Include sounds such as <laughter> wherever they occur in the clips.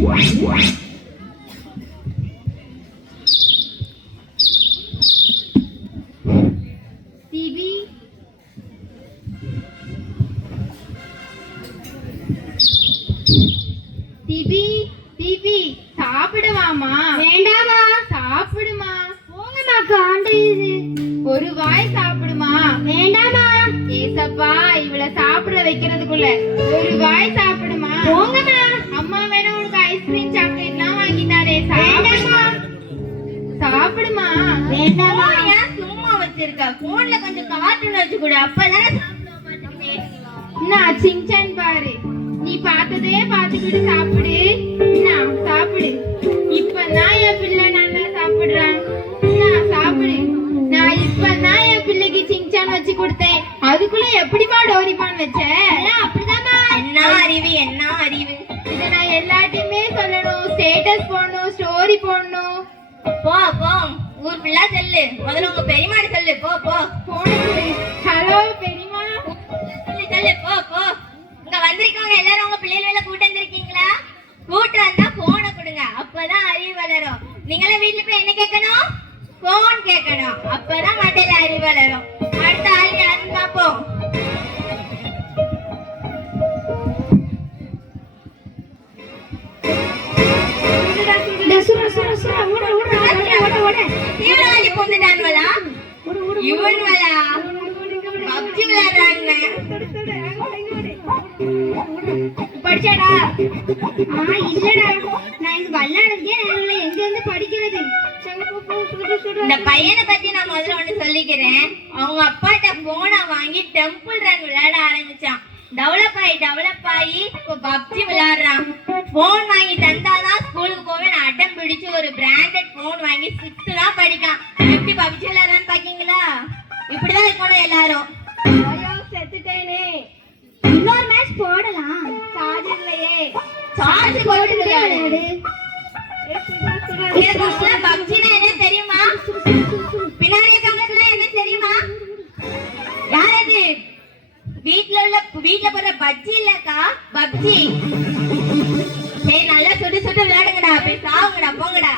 What? போன்ல கொஞ்சம் cartoon வச்சு கொடு அப்பதானே நான் சிங்சான் பாரு. நீ பார்த்ததே பார்த்துக்கிட்டு சாப்பிடு. நான் சாப்பிடு. இப்பதான் என் பிள்ளை நல்லா சாப்பிடுறான் நான் சாப்பிடு. நான் இப்பதான் என் பிள்ளைக்கு சிங்சான் வச்சு கொடுத்தேன். அதுக்குள்ள எப்படிப்பா டோரிமான் வச்ச? அப்படிதாம்மா. என்ன அறிவு என்ன அறிவு? இதை நான் எல்லாத்தையுமே சொல்லணும். ஸ்டேட்டஸ் போடணும் ஸ்டோரி போடணும். போ போ. ஊர் பிள்ளை சொல்லு. முதல்ல உங்க பெரியமாடு சொல்லு. போ போ. ஹலோ பெரியமா சொல்லு சொல்லு. போ போ. இங்க வந்திருக்கவங்க எல்லாரும் உங்க பிள்ளைகள கூட்டு வந்திருக்கீங்களா? கூட்டு வந்தா போனை கொடுங்க. அப்பதான் அறிவு வளரும். நீங்களும் வீட்டுல போய் என்ன கேட்கணும்? போன் கேட்கணும். அப்பதான் மண்டையில அறிவு வளரும். தீவிரவாதி பொந்துட்டான்வலா இவன்வலா பப்ஜி விளையாடுறாங்க படிச்சாடா? ஆ இல்லடா. நான் இங்க விளையாடுறதே நேரம் எங்க இருந்து படிக்கிறது. இந்த பையனை பத்தி நான் முதல்ல ஒண்ணு சொல்லிக்கிறேன். அவங்க அப்பாட்ட போனை வாங்கி டெம்பிள் ரன் விளையாட ஆரம்பிச்சான். டெவலப் ஆகி டெவலப் ஆகி இப்போ பப்ஜி விளையாடுறான் போன் வாங்கி தந்தாதான் ஸ்கூலுக்கு போவேன். அடம் பிடிச்சு ஒரு பிராண்டட் போன் வாங்கி சிக்ஸ்த் தான் படிக்கான் எப்படி பப்ஜி விளையாடுறான்னு பாக்கீங்களா? இப்படிதான் இருக்கணும் எல்லாரும். ஐயோ செத்துட்டேனே. இன்னொரு மேட்ச் போடலாம். சார்ஜ் இல்லையே. சார்ஜ் போட்டு விளையாடு. பப்ஜினா என்ன தெரியுமா? பின்னாடி என்ன தெரியுமா? யார் அது? வீட்ல உள்ள வீட்ல போற பஜ்ஜி இல்லக்கா? பப்ஜி சரி நல்லா சுட்டு சுட்டு விளையாடுங்கடா. போய் சாவுங்கடா போங்கடா.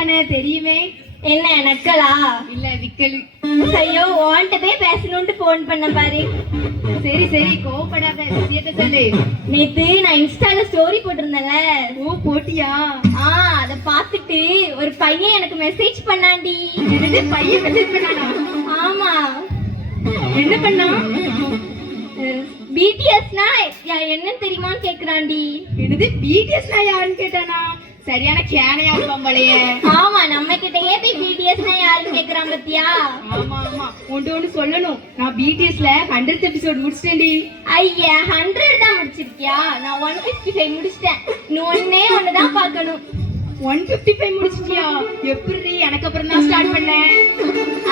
தானே தெரியுமே? என்ன நக்கலா இல்ல விக்கல். ஐயோ உன்கிட்டவே பேசணும்னு ஃபோன் பண்ண பாரு. சரி சரி கோவப்படாத விஷயத்த சொல்லு. நேத்து நான் இன்ஸ்டால ஸ்டோரி போட்டிருந்தேன்ல. ஓ போட்டியா? ஆ அத பார்த்துட்டு ஒரு பையன் எனக்கு மெசேஜ் பண்ணாண்டி என்னது பையன் மெசேஜ் பண்ணானா? ஆமா. என்ன பண்ணா? பிடிஎஸ்னா என்னன்னு தெரியுமான்னு கேக்குறான்டி. என்னது பிடிஎஸ் நான் யாருன்னு கேட்டானா? சரியான கேனையா இருப்பான் போலயே. ஆமா நம்ம கிட்டயே போய் பிடிஎஸ்னா யாருன்னு கேக்குறான் பத்தியா? ஆமா ஆமா. ஒன்று ஒன்று சொல்லணும். நான் பிடிஎஸ்ல ஹண்ட்ரட் எபிசோட் முடிச்சிட்டேன்டி. ஐயா ஹண்ட்ரட் தான் முடிச்சிருக்கியா? நான் ஒன் ஃபிஃப்டி ஃபைவ் முடிச்சிட்டேன். இன்னும் ஒன்னே ஒன்று தான் பார்க்கணும். ஒன் ஃபிஃப்டி ஃபைவ் முடிச்சிட்டியா? எப்படி எனக்கு அப்புறம் தான் ஸ்டார்ட் பண்ணேன்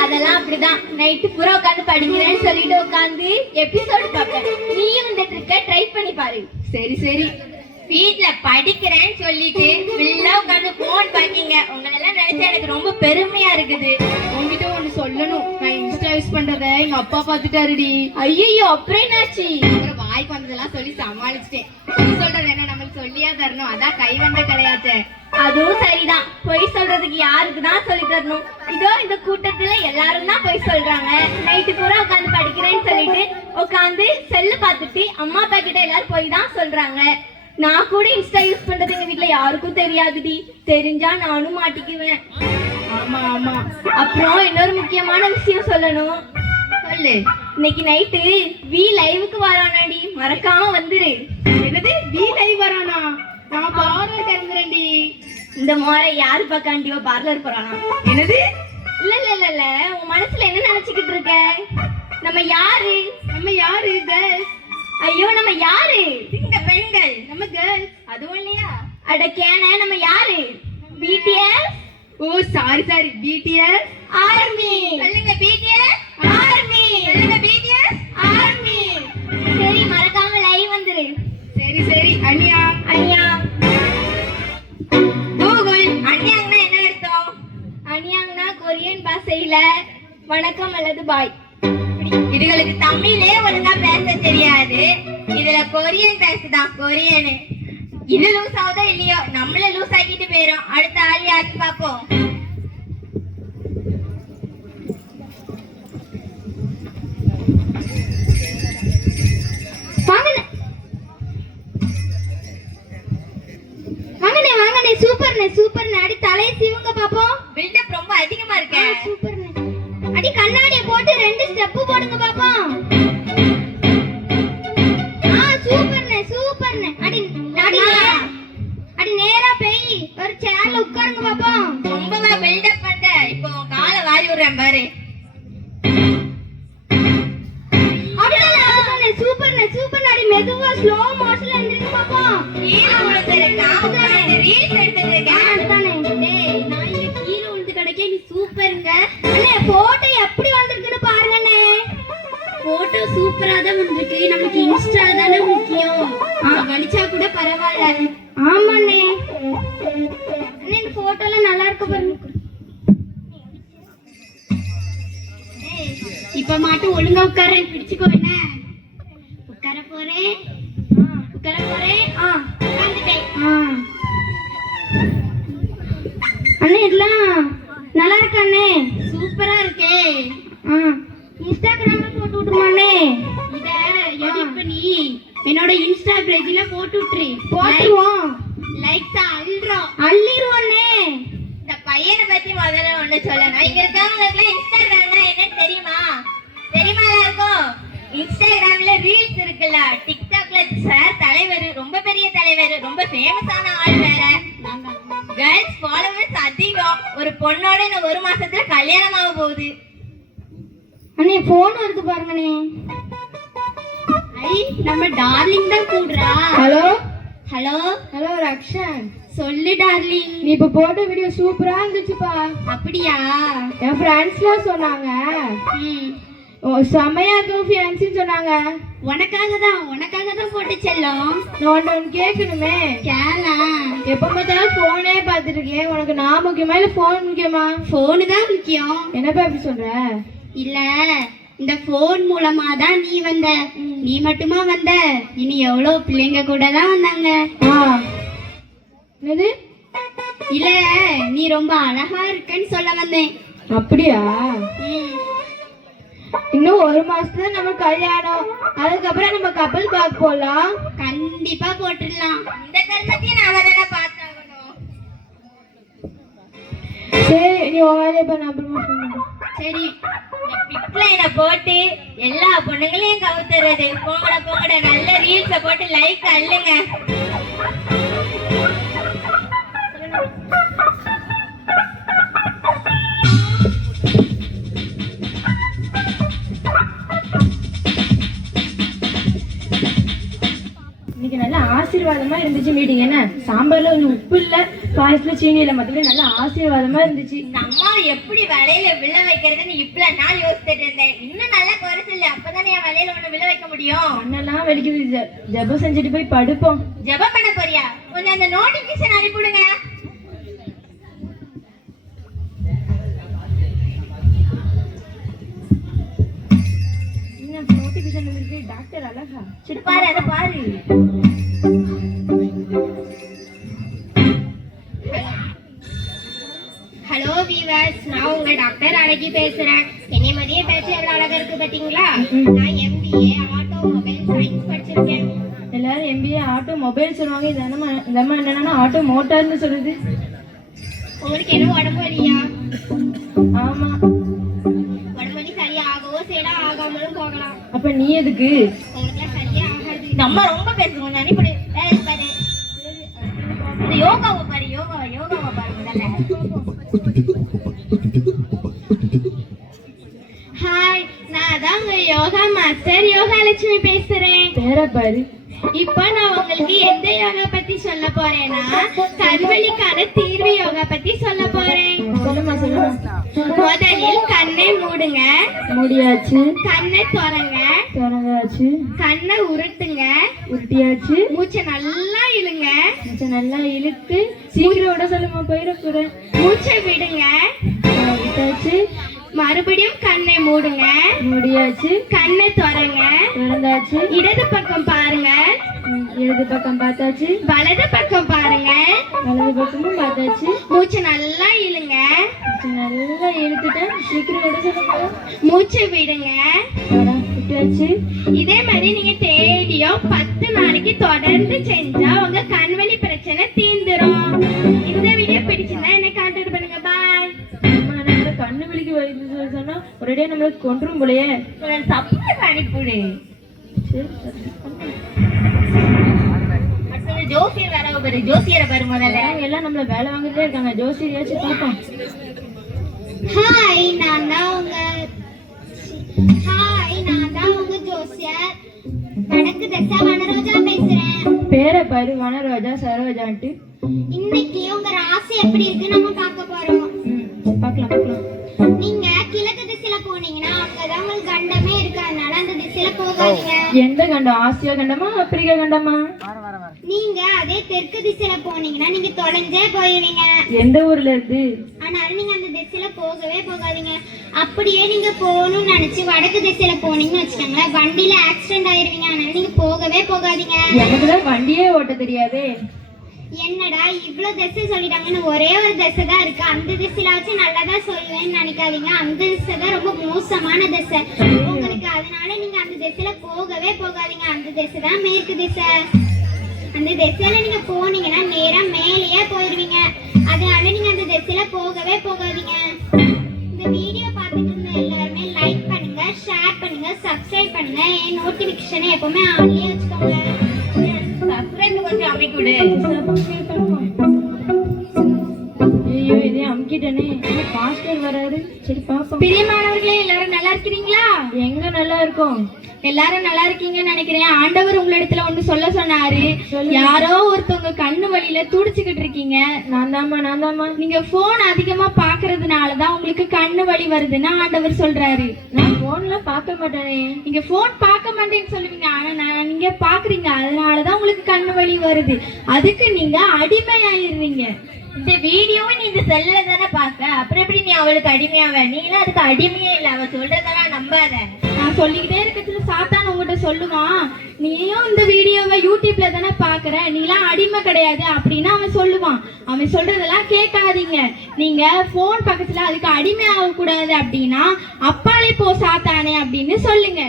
அதெல்லாம் அப்படிதான். நைட்டு பூரா உட்காந்து படிக்கிறேன்னு சொல்லிட்டு உட்காந்து எபிசோடு பார்ப்பேன். நீயும் இந்த ட்ரிக்கை ட்ரை பண்ணி பாரு. சரி சரி. வீட்ல படிக்கிறேன்னு சொல்லிட்டு ஃபுல்லா உட்காந்து போன் பாக்கீங்க உங்களெல்லாம் நினைச்சா எனக்கு ரொம்ப பெருமையா இருக்குது. உன்கிட்ட ஒன்று சொல்லணும். நான் இன்ஸ்டா யூஸ் பண்றத எங்க அப்பா பார்த்துட்டாருடி. ஐயோ அப்புறம் என்னாச்சு? அப்புறம் வாய்க்கு வந்ததெல்லாம் சொல்லி சமாளிச்சிட்டேன். பொய் சொல்றது என்ன நம்மளுக்கு சொல்லியா தரணும்? அதான் கை வந்த கலையாச்சே. அதுவும் சரிதான். பொய் சொல்றதுக்கு யாருக்கு தான் சொல்லி தரணும்? இதோ இந்த கூட்டத்துல எல்லாரும் தான் பொய் சொல்றாங்க. நைட்டு பூரா உட்காந்து படிக்கிறேன்னு சொல்லிட்டு உட்காந்து செல்லு பார்த்துட்டு அம்மா அப்பா கிட்ட எல்லாரும் பொய் தான் சொல்றாங்க. நான் கூட இன்ஸ்டா யூஸ் பண்றது எங்க வீட்ல யாருக்கும் தெரியாதுடி தெரிஞ்சா நானும் மாட்டிக்குவேன். ஆமா ஆமா. அப்புறம் இன்னொரு முக்கியமான விஷயம் சொல்லணும். சொல்லு. இன்னைக்கு நைட்டு வி லைவுக்கு வரானாடி மறக்காம வந்துரு. என்னது? பி லைவ் வரானா? நான் பார்லர் கிளம்புறேன்டி இந்த முறை யாரு பக்காண்டியோ பார்லர் போறானா? என்னது? இல்ல இல்ல இல்ல இல்ல. உன் மனசுல என்ன நினைச்சுக்கிட்டு இருக்க? நம்ம யாரு? நம்ம யாரு ஐயோ நம்ம யாரு? பெண்கள் நம்ம கேர்ள்ஸ் அதுவும் இல்லையா? அட கேன நம்ம யாரு? BTS oh sorry sorry BTS army சொல்லுங்க பிடிஎஸ் ஆர்மி சொல்லுங்க பிடிஎஸ் ஆர்மி சரி மறக்காம லைவ் வந்துரு. சரி சரி அனியா அனியா கூகுள் அண்ணியாங்கன்னா என்ன அர்த்தம்? அனியாங்கன்னா கொரியன் பாஷையில வணக்கம் அல்லது பாய். இதுகளுக்கு தமிழே ஒழுங்கா பேச தெரியாது. இதுல கொரியன் பேசுதான் கொரியனு. இது லூஸ் ஆகுதோ இல்லையோ? நம்மள லூஸ் ஆக்கிட்டு போயிரும். அடுத்த ஆள் யாருன்னு ஸ்லோ மோஷன்ல எந்திரிங்க பாப்போம் கீழே விழுந்திருக்கான் உட்கார்ந்து ரீல்ஸ் எடுத்துட்டு இருக்கேன் அதுதானே டேய் நான் இங்க கீழே விழுந்து கிடக்கே நீ சூப்பருங்க அண்ணே போட்டோ எப்படி வந்திருக்குன்னு பாருங்கண்ணே போட்டோ சூப்பரா தான் வந்திருக்கு. நமக்கு இன்ஸ்டா தானே முக்கியம். வலிச்சா கூட பரவாயில்ல. ஆமாண்ணே. அண்ணே இந்த போட்டோலாம் நல்லா இருக்கு பாருங்க. இப்ப மட்டும் ஒழுங்கா உட்காரேன் பிடிச்சுக்கோ. அண்ணே இதெல்லாம் நல்லா இருக்கு அண்ணே சூப்பரா இருக்கே. ஆ இன்ஸ்டாகிராம்ல போட்டு விட்டுருமாண்ணே. இத எடிட் பண்ணி என்னோட இன்ஸ்டா பேஜ்ல போட்டு விட்டுரு. போட்டுருவோம். லைக்ஸ் அல்றோம் அள்ளிருவோண்ணே. இந்த பையனை பத்தி முதல்ல ஒண்ணு சொல்லணும். இங்க இருக்கவங்களுக்கு இன்ஸ்டாகிராம்னா என்னன்னு தெரியுமா? தெரியுமா எல்லாருக்கும்? இன்ஸ்டாகிராம்ல ரீல்ஸ் இருக்குல்ல. டிக்டாக்ல சார் தலைவர் ரொம்ப பெரிய தலைவர் ரொம்ப ஃபேமஸான ஆள் வேற. கேர்ள்ஸ் ஃபாலோவர்ஸ் அதிகம். ஒரு பொண்ணோட இன்னும் ஒரு மாசத்துல கல்யாணம் ஆக போகுது. அண்ணே போன் வருது பாருங்கண்ணே. ஐ நம்ம டார்லிங் தான் கூடுறா. ஹலோ ஹலோ ஹலோ ரக்ஷன் சொல்லு டார்லிங் நீ இப்ப போட்ட வீடியோ சூப்பரா இருந்துச்சுப்பா. அப்படியா? என் ஃப்ரெண்ட்ஸ்லாம் சொன்னாங்க. ம். ஓ, செமையா இருக்கும் ஃபியான்சின்னு சொன்னாங்க. உனக்காக தான் உனக்காக தான் போட்டு செல்லும். நான் ஒன்று கேட்கணுமே? கேளா. எப்போ பார்த்தாலும் ஃபோனே பார்த்துட்டு இருக்கேன் உனக்கு நான் முக்கியமா இல்லை ஃபோன் முக்கியமா? ஃபோனு தான் முக்கியம். என்னப்பா இப்படி சொல்ற? இல்ல இந்த ஃபோன் மூலமா தான் நீ வந்த. நீ மட்டுமா வந்த? இனி எவ்வளவு பிள்ளைங்க கூட தான் வந்தாங்க. என்னது? இல்ல நீ ரொம்ப அழகா இருக்கன்னு சொல்ல வந்தேன். அப்படியா? இன்னும் ஒரு மாசத்துல நம்ம கல்யாணம். அதுக்கப்புறம் நம்ம கப்பல் பார்க்க போகலாம் கண்டிப்பா போட்டுடலாம். இந்த கர்மத்தையும் நாம தானே பார்த்தாகணும். சரி நீ வேலையை பண்ண அப்புறமா சொல்லுங்க சரி இந்த பிக் லைனை போட்டு எல்லா பொண்ணுங்களையும் கவுத்துறது. போங்கடா போங்கடா நல்ல ரீல்ஸை போட்டு லைக் அள்ளுங்க. இன்னைக்கு நல்ல ஆசீர்வாதமா இருந்துச்சு மீட்டிங் என்ன? சாம்பார்ல கொஞ்சம் உப்பு இல்ல பாயசத்துல சீனி இல்ல மத்தபடி நல்ல ஆசீர்வாதமா இருந்துச்சு. அம்மா எப்படி வலையில விழ வைக்கிறதுன்னு இவ்வளவு நாள் யோசிச்சுட்டு இருந்தேன். இன்னும் நல்லா குறைச்சு இல்ல. அப்பதானே என் வலையில ஒண்ணு விழ வைக்க முடியும். மண்ணெல்லாம் வெடிக்குது. ஜெபம் செஞ்சுட்டு போய் படுப்போம். ஜெபம் பண்ண போறியா? கொஞ்சம் அந்த நோட்டிபிகேஷன் அனுப்பிவிடுங்க என்ன நோட்டிபிகேஷன் இருக்கு டாக்டர் அழகா சரி பாரு அதை பாரு. ஹலோ வீவர்ஸ் நான் உங்க டாக்டர் அழகி பேசுறேன். என்னை மாதிரியே பேச எவ்வளவு அழகா இருக்கு பாத்தீங்களா நான் எம்பிஏ ஆட்டோமொபைல் சயின்ஸ் படிச்சிருக்கேன். எல்லாரும் எம்பிஏ ஆட்டோ மொபைல் சொல்லுவாங்க. இது என்னமா இந்த அம்மா என்னன்னா ஆட்டோ மோட்டார்னு சொல்லுது. உங்களுக்கு என்ன உடம்பு வலியா? ஆமா. அப்ப நீ எதுக்கு? அம்மா ரொம்ப பாரு. இந்த யோகாவை பாரு யோகாவை யோகாவை பாரு முதல்ல. ஹாய் நான் தான் உங்க யோகா மாஸ்டர் யோகா லட்சுமி பேசுறேன். பேர பாரு. இப்போ நான் உங்களுக்கு எந்த யோகா பத்தி சொல்ல போறேன்னா கருவலிக்கான தீர்வு யோகா பத்தி சொல்ல போறேன். முதலில் கண்ணை மூடுங்க. முடியாச்சு. கண்ணை திறங்க. தொடங்காச்சு கண்ணை உருட்டுங்க. உருட்டியாச்சு. மூச்சை நல்லா இழுங்க. கொஞ்சம் நல்லா இழுத்து சீக்கிரம் விட சொல்லுமா போயிடக்கூட மூச்சை விடுங்க. விட்டாச்சு. மறுபடியும் கண்ணை மூடுங்க. முடியாச்சு. கண்ணை திறங்க. திறந்தாச்சு. இடது பக்கம் பாருங்க. இடது பக்கம் பார்த்தாச்சு. வலது பக்கம் பாருங்க. வலது பக்கமும் பார்த்தாச்சு. மூச்சை நல்லா இழுங்க. நல்லா இழுத்துட்டேன் சீக்கிரம் விட மூச்சை விடுங்க. விட்டாச்சு. இதே மாதிரி நீங்க டெய்லியும் பத்து நாளைக்கு தொடர்ந்து செஞ்சா உங்க கண்வலி பிரச்சனை ஒரேடியா நம்மளுக்கு கொன்றும் போலயே சரி. அடுத்தது ஜோசியர் வர பாரு ஜோசியரை பாரு முதல்ல. எல்லாம் நம்மள வேலை வாங்கிட்டே இருக்காங்க? ஜோசியாச்சும் பார்ப்போம். ஹாய் நான் தான் உங்க ஹாய் நான் தான் உங்க ஜோசியர். வடக்கு தசா வனரோஜா பேசுறேன். பேரை பாரு வனரோஜா சரோஜான்ட்டு. இன்னைக்கு உங்க ராசி எப்படி இருக்கு நம்ம பார்க்க போறோம். ம் பார்க்கலாம் பார்க்கலாம். நீங்க எந்த கண்டம்? ஆசியா கண்டமா ஆப்பிரிக்கா கண்டமா? நீங்க அதே தெற்கு திசையில போனீங்கன்னா நீங்க தொலைஞ்சே போயிருவீங்க. எந்த ஊர்ல இருந்து? அதனால நீங்க அந்த திசையில போகவே போகாதீங்க. அப்படியே நீங்க போகணும்னு நினைச்சு வடக்கு திசையில போனீங்கன்னு வச்சுக்கோங்களேன் வண்டியில ஆக்சிடென்ட் ஆயிருவீங்க. அதனால நீங்க போகவே போகாதீங்க. எனக்கு தான் வண்டியே ஓட்ட தெரியாதே. என்னடா இவ்வளோ திசை சொல்லிட்டாங்கன்னு ஒரே ஒரு திசை தான் இருக்கு. அந்த திசையிலாச்சும் நல்லதா சொல்லுவேன்னு நினைக்காதீங்க. அந்த திசை தான் ரொம்ப மோசமான திசை. உங்களுக்கு அதனால நீங்க அந்த திசையில போகவே போகாதீங்க. அந்த திசை தான் மேற்கு திசை. அந்த திசையில நீங்க போனீங்கன்னா நேரா மேலேயே போயிருவீங்க. அதனால நீங்க அந்த திசையில போகவே போகாதீங்க. இந்த வீடியோ பார்த்துட்டு இருந்த எல்லாருமே லைக் பண்ணுங்க ஷேர் பண்ணுங்க சப்ஸ்கிரைப் பண்ணுங்க. என் நோட்டிபிகேஷனை எப்பவுமே ஆன்லயே வச்சுக்கோங்க. கொஞ்சம் அமைக்கி விடு ஐயோ இதே அமுக்கிட்டனே. பாஸ்டர் வராரு? சரி பாப்போம். பிரியமானவர்களே எல்லாரும் இருக்கிறீங்களா எங்க நல்லா இருக்கும் எல்லாரும் நல்லா இருக்கீங்கன்னு நினைக்கிறேன். ஆண்டவர் உங்களிடத்துல ஒண்ணு சொல்ல சொன்னாரு. யாரோ ஒருத்தவங்க கண்ணு வழியில துடிச்சுக்கிட்டு இருக்கீங்க. நான் தாம்மா நான் தாம்மா நீங்க போன் அதிகமா பாக்குறதுனால தான் உங்களுக்கு கண்ணு வலி வருதுன்னு ஆண்டவர் சொல்றாரு. நான் போன்லாம் பார்க்க மாட்டேனே. நீங்க போன் பார்க்க மாட்டேன்னு சொல்லுவீங்க. ஆனா நான் நீங்க பாக்குறீங்க அதனால தான் உங்களுக்கு கண்ணு வலி வருது. அதுக்கு நீங்க அடிமையாயிருவீங்க இந்த வீடியோவை நீ இந்த செல்லுல தானே பார்க்க அப்புறம் எப்படி நீ அவளுக்கு அடிமையாவ நீலாம் அதுக்கு அடிமையே இல்ல. அவ சொல்றதெல்லாம் நம்பாத. நான் சொல்லிக்கிட்டே இருக்கிறதுல சாத்தான் உங்ககிட்ட சொல்லுவான் நீயும் இந்த வீடியோவை யூடியூப்ல தானே பாக்குற நீலாம் அடிமை கிடையாது அப்படின்னு அவன் சொல்லுவான். அவன் சொல்றதெல்லாம் கேட்காதீங்க. நீங்க போன் பக்கத்துல அதுக்கு அடிமை ஆகக்கூடாது அப்படின்னா அப்பாலே போ சாத்தானே அப்படின்னு சொல்லுங்க.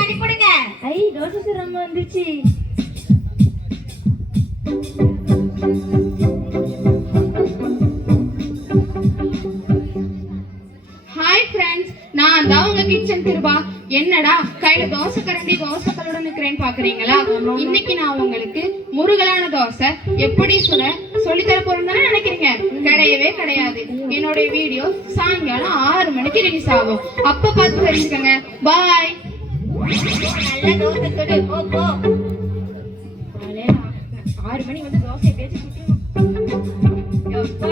அனுப்பிவிடுங்க ஐ தோசை சார் அம்மா வந்துருச்சு. ஹாய் ஃப்ரெண்ட்ஸ் நான் தான் உங்க கிச்சன் திருபா என்னடா கையில தோசை கரண்டி தோசை கல்லுடன் நிக்கிறேன்னு பாக்குறீங்களா? இன்னைக்கு நான் உங்களுக்கு முருகலான தோசை எப்படி சுட சொல்லி தர போறேன்னு நினைக்கிறீங்க? கிடையவே கிடையாது. என்னோட வீடியோ சாயங்காலம் ஆறு மணிக்கு ரிலீஸ் ஆகும். அப்ப பார்த்து தெரிஞ்சுக்கோங்க. பாய் நல்ல தோசை போ போ. ஆறு மணி வந்து தோசை பேச்சு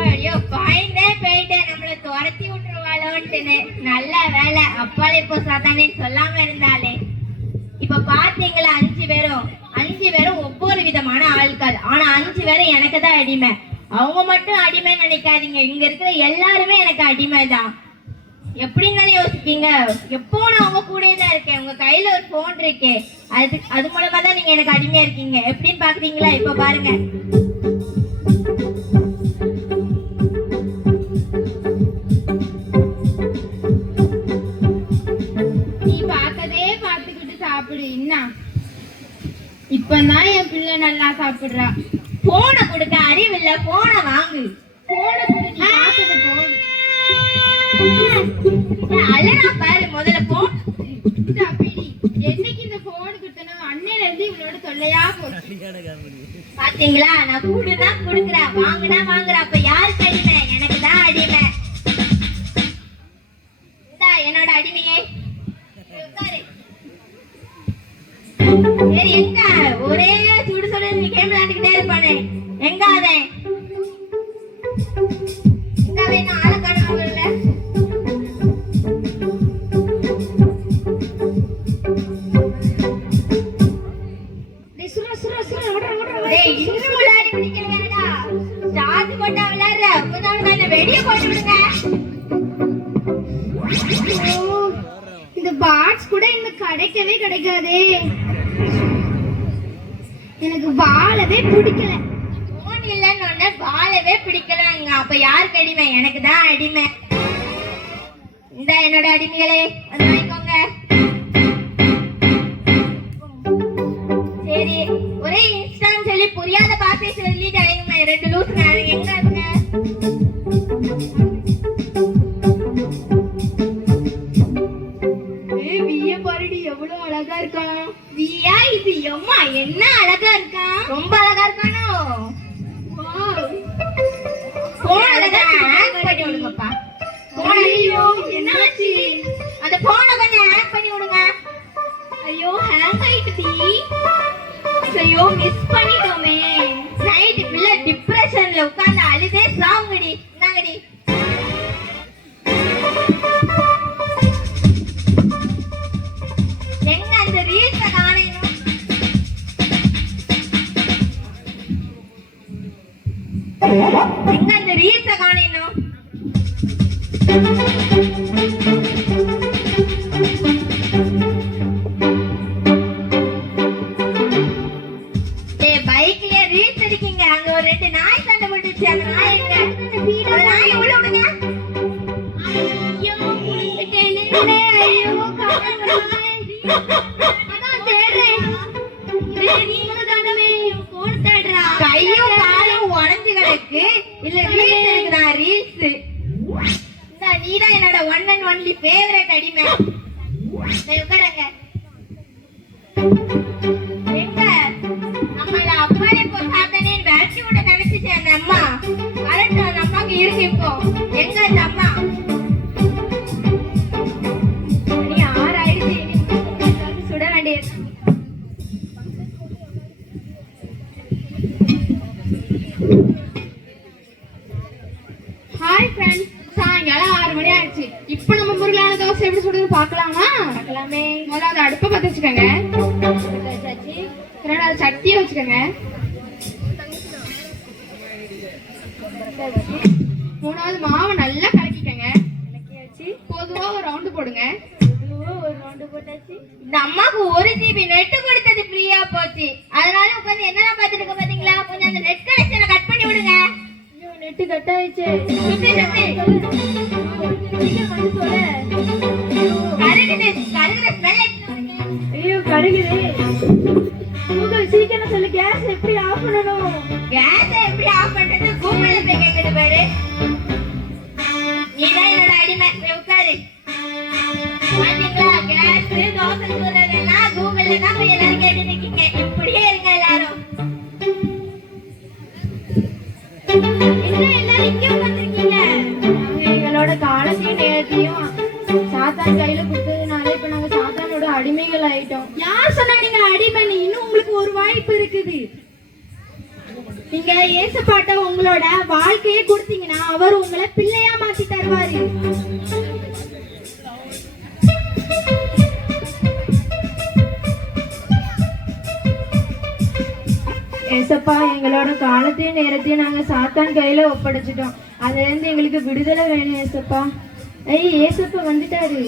ஐயோ பயந்தே போயிட்டேன் நம்மள துரத்தி விட்டுருவாளோன்னு நல்ல வேலை அப்பாலே இப்போ சாதானே சொல்லாம இருந்தாலே. இப்ப பாத்தீங்களா அஞ்சு பேரும்? அஞ்சு பேரும் ஒவ்வொரு விதமான ஆட்கள் ஆனா அஞ்சு பேரும் எனக்கு தான் அடிமை. அவங்க மட்டும் அடிமை நினைக்காதீங்க. இங்க இருக்கிற எல்லாருமே எனக்கு அடிமை தான் எப்படின்னு தானே யோசிப்பீங்க. எப்போ நான் உங்க கூடயே தான் இருக்கேன். உங்க கையில ஒரு போன் இருக்கே. அது அது மூலமா தான் நீங்க எனக்கு அடிமையா இருக்கீங்க. எப்படின்னு பாக்குறீங்களா? இப்ப பாருங்க. நீ பார்க்கதே பார்த்துக்கிட்டு சாப்பிடு. என்ன? இப்பதான் என் பிள்ளை நல்லா சாப்பிடுறா. போனை கொடுக்க அறிவில்ல. போனை வாங்கு. போன குடுக்கி பார்த்தது போதும் அழகா பாரு முதல்ல பிடி. என்னைக்கு இந்த போன் கொடுத்தனோ அன்னையில இருந்து இவளோட தொல்லையா போச்சு. பாத்தீங்களா? நான் கூடுனா குடுக்குறேன் வாங்குனா வாங்குறேன் அப்ப யாருக்கு கிடைக்காதே. எனக்கு வாழவே பிடிக்கல. போன் இல்லைன்னு ஒண்ணு வாழவே பிடிக்கலங்க. அப்ப யாருக்கு அடிமை? எனக்கு தான் அடிமை. இந்த என்னோட அடிமைகளே <coughs> மூணாவது மாவை நல்லா கலக்கிக்கோங்க. பொதுவா ஒரு ரவுண்டு போடுங்க. இந்த அம்மாக்கு ஒரு ஜிபி நெட் கொடுத்தது ஃப்ரீயா போச்சு. அதனால உட்காந்து என்னெல்லாம் பார்த்துட்டு இருக்க பாத்தீங்களா கொஞ்சம் அந்த நெட் கனெக்ஷனை கட் பண்ணி விடுங்க. நெட்டு கட் ஆயிடுச்சு. கருகுது கருகுற ஸ்மெல் ஐயோ கருகுது. கூகுள் சீக்கிரம் சொல்லு. கேஸ் எப்படி ஆஃப் பண்ணணும்? தான் போய் எல்லாரும் கேட்டு நிக்கீங்க. இப்படியே இருங்க எல்லாரும். என்ன எல்லாரும் இங்கே உட்காந்துருக்கீங்க எங்களோட காலத்தையும் நேரத்தையும் சாத்தான் கையில கொடுத்ததுனால இப்ப நாங்க சாத்தானோட அடிமைகள் ஆயிட்டோம். யார் சொன்னா நீங்க அடிமை? இன்னும் உங்களுக்கு ஒரு வாய்ப்பு இருக்குது. நீங்க ஏசப்பாட்ட உங்களோட வாழ்க்கையை கொடுத்தீங்கன்னா அவர் உங்களை பிள்ளையா மாத்தி தருவாரு. ஏசப்பா எங்களோட காலத்தையும் நேரத்தையும் நாங்க சாத்தான் கையில ஒப்படைச்சிட்டோம். அதுல இருந்து எங்களுக்கு விடுதலை வேணும் ஏசப்பா. ஐய் ஏசப்பா வந்துட்டாரு.